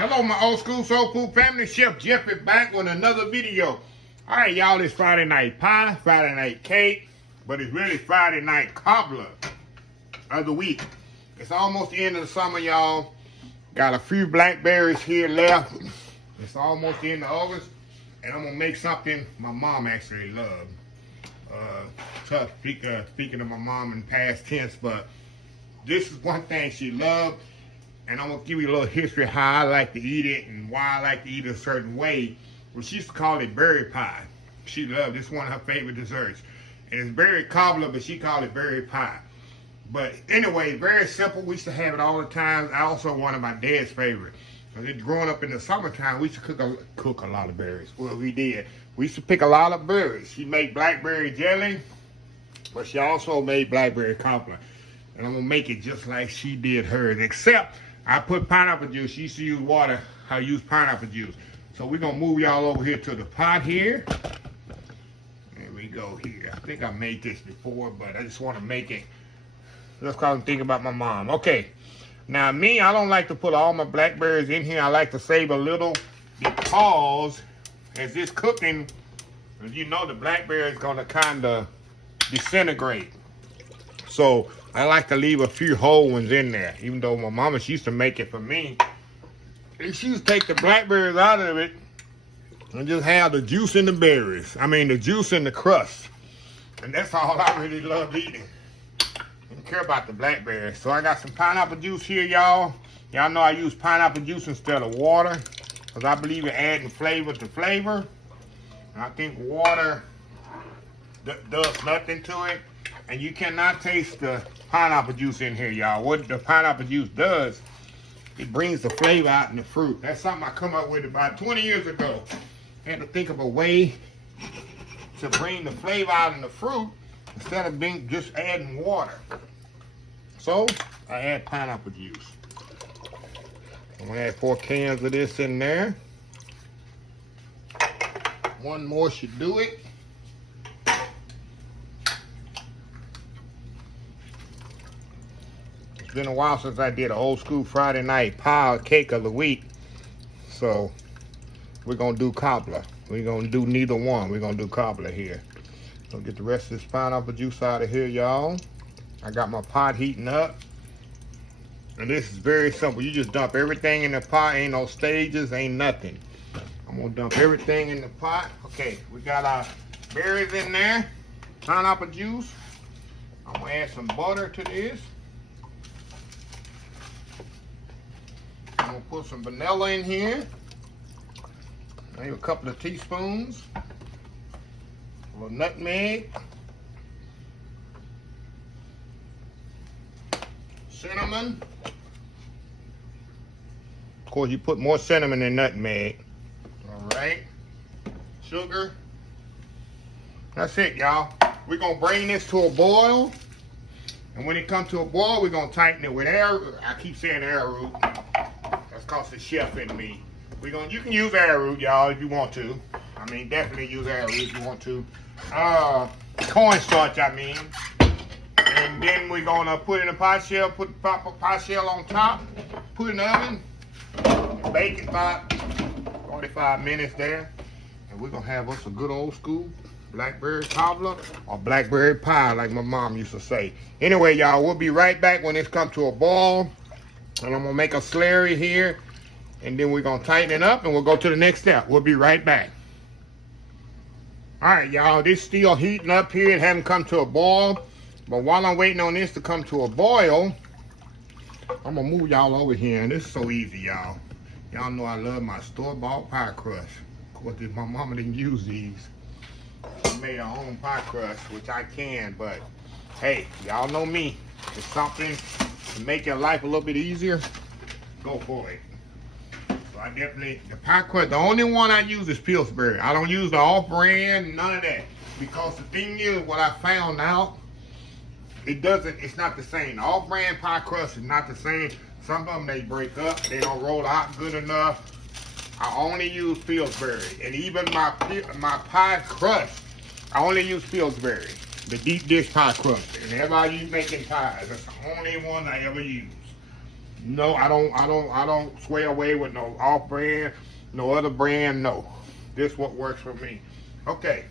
Hello, my old school soul food family. Chef Jeffrey back with another video. All right, y'all, it's Friday night pie, Friday night cake, but it's really Friday night cobbler of the week. It's almost the end of the summer, y'all. Got a few blackberries here left. It's almost the end of August, and I'm gonna make something my mom actually loved. Speaking of my mom in past tense, but this is one thing she loved. And I'm going to give you a little history of how I like to eat it and why I like to eat it a certain way. Well, she used to call it berry pie. She loved it. It's one of her favorite desserts. And it's berry cobbler, but she called it berry pie. But anyway, very simple. We used to have it all the time. I also one of my dad's favorite. Because growing up in the summertime, we used to cook a lot of berries. Well, we did. We used to pick a lot of berries. She made blackberry jelly, but she also made blackberry cobbler. And I'm going to make it just like she did hers, except I put pineapple juice. She used to use water. I use pineapple juice. So we're going to move y'all over here to the pot here. There we go here. I think I made this before, but I just want to make it. Let's call and think about my mom. Okay. Now, me, I don't like to put all my blackberries in here. I like to save a little because as it's cooking, as you know, the blackberry is going to kind of disintegrate. So I like to leave a few whole ones in there, even though my mama, she used to make it for me. And she used to take the blackberries out of it and just have the juice in the berries. I mean, the juice in the crust. And that's all I really love eating. I don't care about the blackberries. So I got some pineapple juice here, y'all. Y'all know I use pineapple juice instead of water because I believe in adding flavor to flavor. And I think water does nothing to it. And you cannot taste the pineapple juice in here, y'all. What the pineapple juice does, it brings the flavor out in the fruit. That's something I come up with about 20 years ago. I had to think of a way to bring the flavor out in the fruit instead of just adding water. So I add pineapple juice. I'm gonna add 4 cans of this in there. One more should do it. It's been a while since I did an old school Friday night pie cake of the week. So we're gonna do cobbler. We're gonna do neither one. We're gonna do cobbler here. So get the rest of this pineapple juice out of here, y'all. I got my pot heating up. And this is very simple. You just dump everything in the pot. Ain't no stages, ain't nothing. I'm gonna dump everything in the pot. Okay, we got our berries in there. Pineapple juice. I'm gonna add some butter to this. I'm gonna put some vanilla in here. Maybe a couple of teaspoons. A little nutmeg. Cinnamon. Of course, you put more cinnamon than nutmeg. All right. Sugar. That's it, y'all. We're gonna bring this to a boil. And when it comes to a boil, we're gonna tighten it with arrowroot. I keep saying arrowroot. That's cause the chef in me. You can use arrowroot, y'all, if you want to. I mean, definitely use arrowroot if you want to. Cornstarch, I mean. And then we're gonna put it in a pie shell, put the pie shell on top, put it in the oven, and bake it about 45 minutes there. And we're gonna have us a good old school blackberry cobbler or blackberry pie, like my mom used to say. Anyway, y'all, we'll be right back when it's come to a boil. And I'm gonna make a slurry here, and then we're gonna tighten it up, and we'll go to the next step. We'll be right back. All right, y'all, this still heating up here. It hasn't come to a boil, but while I'm waiting on this to come to a boil, I'm gonna move y'all over here, and this is so easy, y'all. Y'all know I love my store-bought pie crust. Of course, my mama didn't use these. She made her own pie crust, which I can, but hey, y'all know me. It's something to make your life a little bit easier, go for it. So I definitely, the pie crust, the only one I use is Pillsbury. I don't use the off-brand, none of that. Because the thing is, what I found out, it's not the same. The off-brand pie crust is not the same. Some of them, they break up, they don't roll out good enough. I only use Pillsbury. And even my pie crust, I only use Pillsbury. The deep dish pie crust. And everybody making pies, that's the only one I ever use. No, I don't sway away with no off brand, no other brand. No, this what works for me. Okay,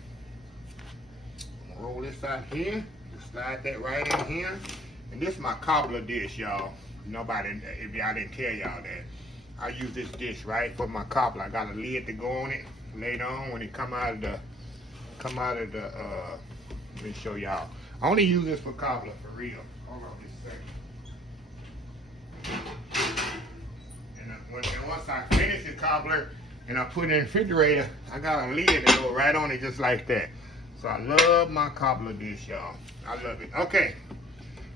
roll this out here. Just slide that right in here. And this is my cobbler dish, y'all. Nobody, if y'all didn't tell y'all that, I use this dish right for my cobbler. I got a lid to go on it later on when it come out of the. Let me show y'all. I only use this for cobbler for real. Hold on just a second. And once I finish the cobbler and I put it in the refrigerator, I got a lid to go right on it just like that. So I love my cobbler dish, y'all. I love it. Okay,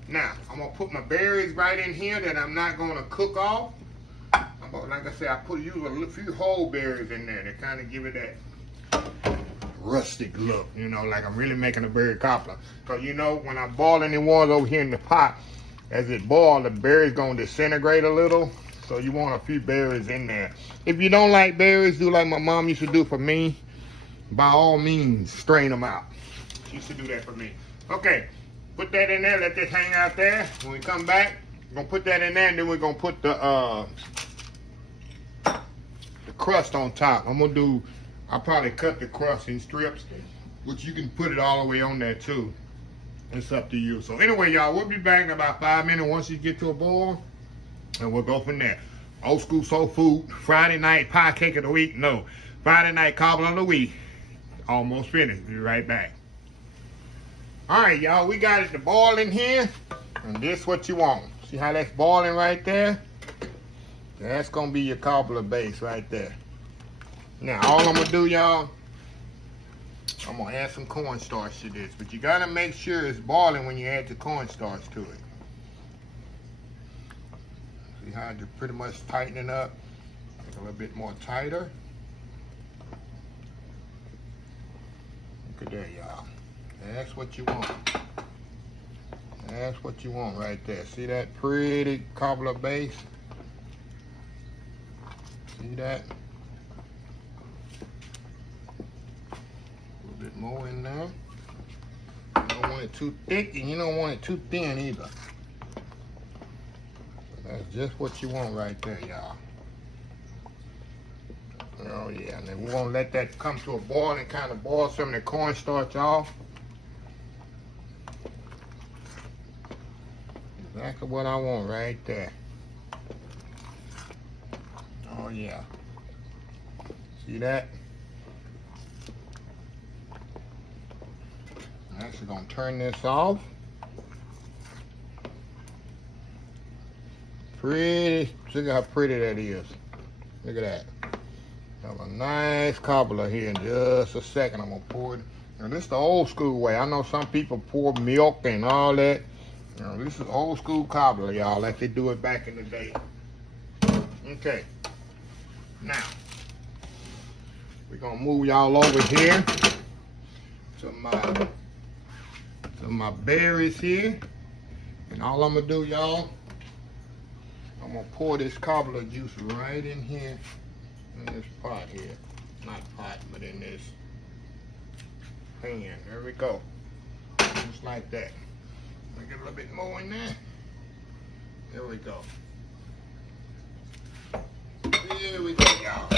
now I'm gonna put my berries right in here that I'm not gonna cook off. Like I said, I use a few whole berries in there to kind of give it that rustic look, you know, like I'm really making a berry cobbler. Because you know, when I boil any water over here in the pot, as it boils, the berries gonna disintegrate a little. So you want a few berries in there. If you don't like berries, do like my mom used to do for me. By all means, strain them out. She used to do that for me. Okay, put that in there. Let this hang out there. When we come back, we're gonna put that in there, and then we're gonna put the crust on top. I'll probably cut the crust in strips, which you can put it all the way on there too. It's up to you. So anyway, y'all, we'll be back in about 5 minutes once you get to a boil, and we'll go from there. Old school soul food, Friday night pie cake of the week. No, Friday night cobbler of the week. Almost finished. Be right back. All right, y'all, we got it to boil in here, and this is what you want. See how that's boiling right there? That's gonna be your cobbler base right there. Now, all I'm gonna do, y'all, I'm gonna add some cornstarch to this, but you gotta make sure it's boiling when you add the cornstarch to it. See how you're pretty much tightening up? Make it a little bit more tighter. Look at that, y'all. That's what you want. That's what you want right there. See that pretty cobbler base? See that? A little bit more in there. You don't want it too thick and you don't want it too thin either. That's just what you want right there, y'all. Oh yeah, and then we're gonna let that come to a boil and kind of boil some of the cornstarch off. Exactly what I want right there. Oh yeah. See that? I'm actually gonna turn this off. Pretty, look at how pretty that is. Look at that. Have a nice cobbler here in just a second. I'm gonna pour it. Now this is the old school way. I know some people pour milk and all that. You know, this is old school cobbler, y'all, like they do it back in the day. Okay. Now, we're gonna move y'all over here to my berries here. And all I'm gonna do, y'all, I'm gonna pour this cobbler juice right in here. In this pot here, not pot, but in this pan. There we go, just like that. Get a little bit more in there. There we go. Here we go, y'all.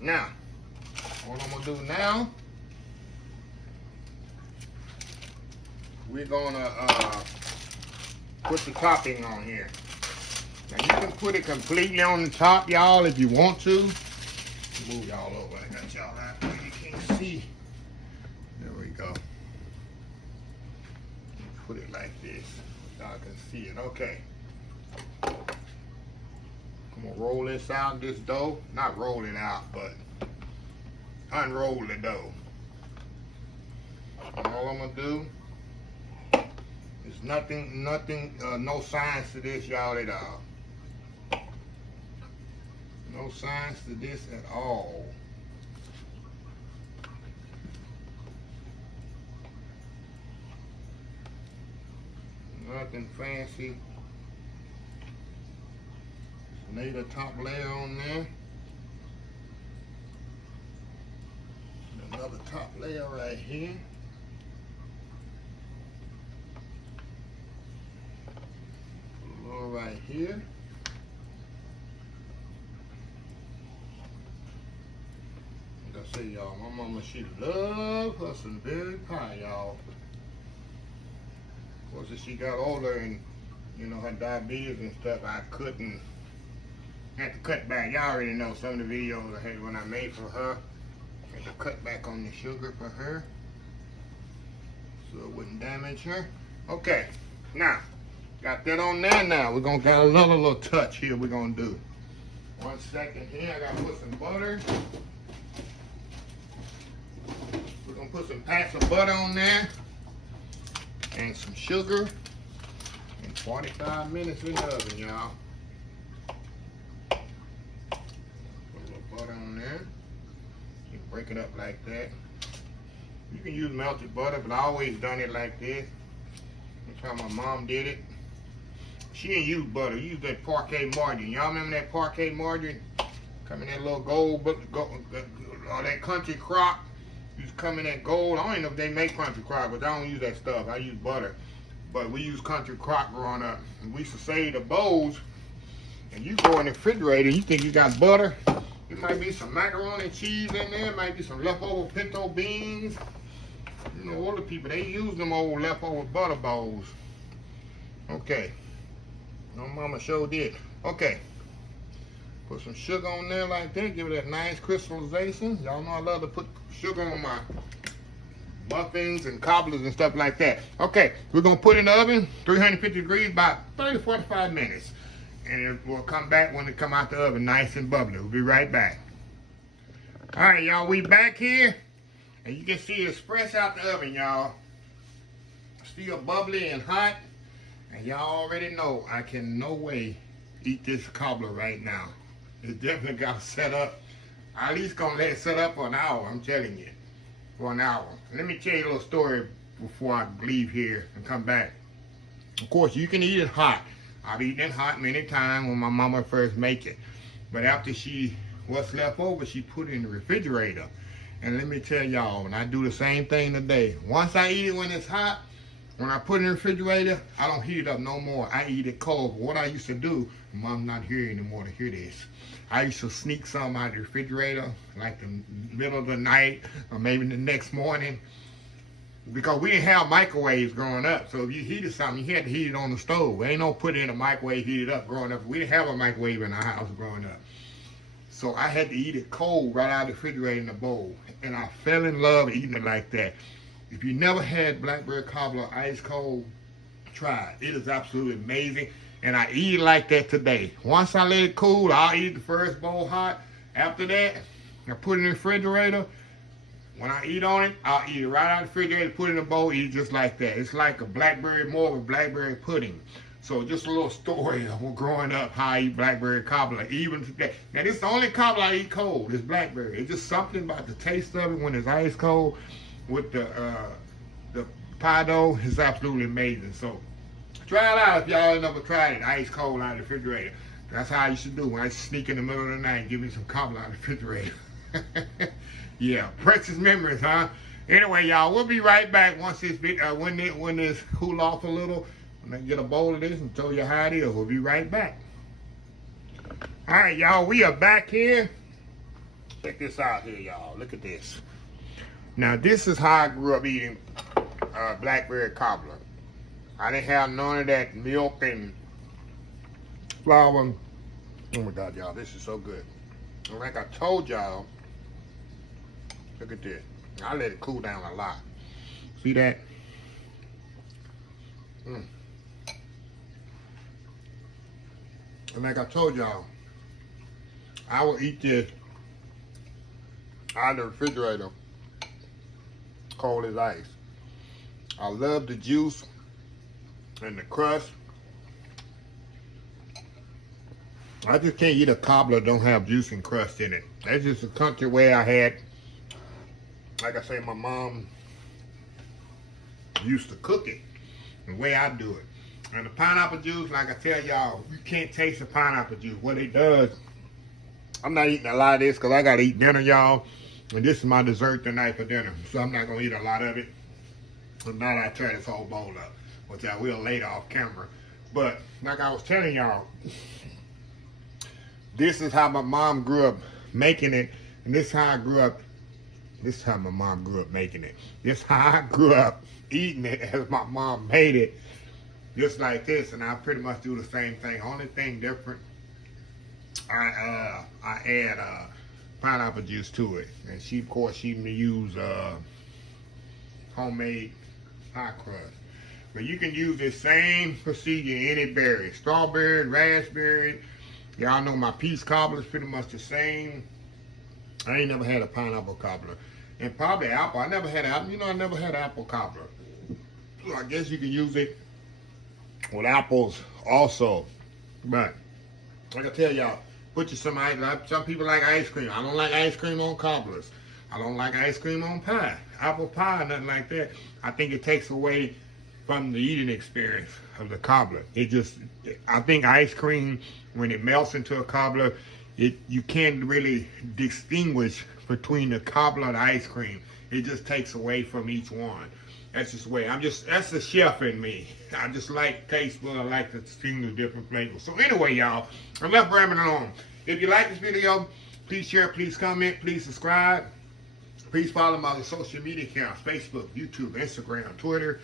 Now, what I'm gonna do now, we're gonna put the topping on here. Now you can put it completely on the top, y'all, if you want to. Move y'all over. I got y'all out there. You can't see. There we go. Put it like this. Y'all can see it. Okay. I'm gonna roll this out, this dough. Not roll it out, but unroll the dough. And all I'm gonna do is nothing, no science to this, y'all, at all. No science to this at all. Nothing fancy. Just lay the top layer on there. Another top layer right here. A little right here. Like I say, y'all, my mama, she loved her some berry pie, y'all. Of course, as she got older and, you know, her diabetes and stuff, I had to cut back. Y'all already know some of the videos I had when I made for her. I had to cut back on the sugar for her so it wouldn't damage her. Okay, now, got that on there now. We're gonna got another little touch here we're gonna do. 1 second here, I gotta put some butter. We're gonna put some pats of butter on there and some sugar and 45 minutes in the oven, y'all. Put a little butter on there. You break it up like that. You can use melted butter, but I always done it like this. That's how my mom did it. She didn't use butter. She used that parquet margarine. Y'all remember that parquet margarine? Come in that little gold, or that country crock. Used to come in that gold. I don't even know if they make country crock, but I don't use that stuff. I use butter. But we use country crock growing up. And we used to save the bowls. And you go in the refrigerator, you think you got butter. There might be some macaroni and cheese in there. Might be some leftover pinto beans. You know, older people, they use them old leftover butter bowls. Okay. No, mama sure did. Okay. Put some sugar on there like that. Give it a nice crystallization. Y'all know I love to put sugar on my muffins and cobblers and stuff like that. Okay, we're going to put it in the oven, 350 degrees, about 30 to 45 minutes. And it will come back when it come out the oven nice and bubbly. We'll be right back. All right, y'all, we back here. And you can see it's fresh out the oven, y'all. Still bubbly and hot. And y'all already know I can no way eat this cobbler right now. It's definitely got to set up. I at least gonna let it set up for an hour, I'm telling you. For an hour. Let me tell you a little story before I leave here and come back. Of course, you can eat it hot. I've eaten it hot many times when my mama first make it. But after what's left over, she put it in the refrigerator. And let me tell y'all, and I do the same thing today. Once I eat it when it's hot, when I put it in the refrigerator, I don't heat it up no more. I eat it cold. What I used to do, Mom's not here anymore to hear this. I used to sneak some out of the refrigerator, like the middle of the night, or maybe the next morning. Because we didn't have microwaves growing up. So if you heated something, you had to heat it on the stove. Ain't no put it in a microwave, heat it up growing up. We didn't have a microwave in our house growing up. So I had to eat it cold right out of the refrigerator in a bowl. And I fell in love eating it like that. If you never had Blackberry Cobbler ice cold, try it. It is absolutely amazing. And I eat it like that today. Once I let it cool, I'll eat the first bowl hot. After that, I put it in the refrigerator. When I eat on it, I'll eat it right out of the refrigerator, put it in a bowl, eat it just like that. It's like more of a blackberry pudding. So just a little story of growing up, how I eat Blackberry Cobbler, even today. Now this is the only cobbler I eat cold, is blackberry. It's just something about the taste of it when it's ice cold with the pie dough. It's absolutely amazing. So try it out if y'all ain't never tried it, ice cold out of the refrigerator. That's how I used to do when I sneak in the middle of the night and give me some cobbler out of the refrigerator. Yeah, precious memories, huh? Anyway, y'all, we'll be right back once this when this cool off a little. When I get a bowl of this and show you how it is, we'll be right back. All right, y'all, we are back here. Check this out here, y'all. Look at this. Now, this is how I grew up eating Blackberry Cobbler. I didn't have none of that milk and flour. Oh my God, y'all, this is so good. And like I told y'all, look at this. I let it cool down a lot. See that? And like I told y'all, I will eat this out of the refrigerator cold as ice. I love the juice and the crust. I just can't eat a cobbler that don't have juice and crust in it. That's just a country way I had. Like I say, my mom used to cook it the way I do it. And the pineapple juice, like I tell y'all, you can't taste the pineapple juice. What it does, I'm not eating a lot of this because I got to eat dinner, y'all. And this is my dessert tonight for dinner. So I'm not going to eat a lot of it. But now I tear this whole bowl up, which I will later off camera. But like I was telling y'all, this is how my mom grew up making it, and this is how I grew up. This is how my mom grew up making it. This is how I grew up eating it as my mom made it, just like this. And I pretty much do the same thing. Only thing different, I add pineapple juice to it, and she, of course, she use homemade pie crust. But you can use this same procedure in any berry, strawberry, raspberry. Y'all know my peach cobbler is pretty much the same. I ain't never had a pineapple cobbler, and probably apple. I never had apple. You know, I never had apple cobbler. So I guess you can use it with apples also. But like I tell y'all, put you some ice. Some people like ice cream. I don't like ice cream on cobblers. I don't like ice cream on pie. Apple pie, nothing like that. I think it takes away from the eating experience of the cobbler. I think ice cream, when it melts into a cobbler, you can't really distinguish between the cobbler and the ice cream. It just takes away from each one. That's just the way. That's the chef in me. I just like taste buds. I like to distinguish different flavors. So anyway, y'all, I'm left rambling on. If you like this video, please share, please comment, please subscribe. Please follow my social media accounts: Facebook, YouTube, Instagram, Twitter,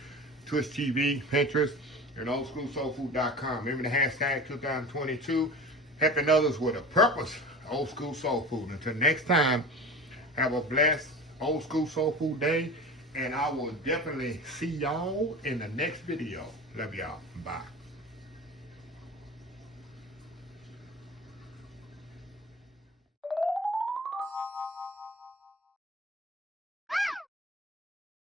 Twitch TV, Pinterest, and oldschoolsoulfood.com. Remember the hashtag 2022, helping others with a purpose. Old School Soul Food. Until next time, have a blessed Old School Soul Food day, and I will definitely see y'all in the next video. Love y'all. Bye.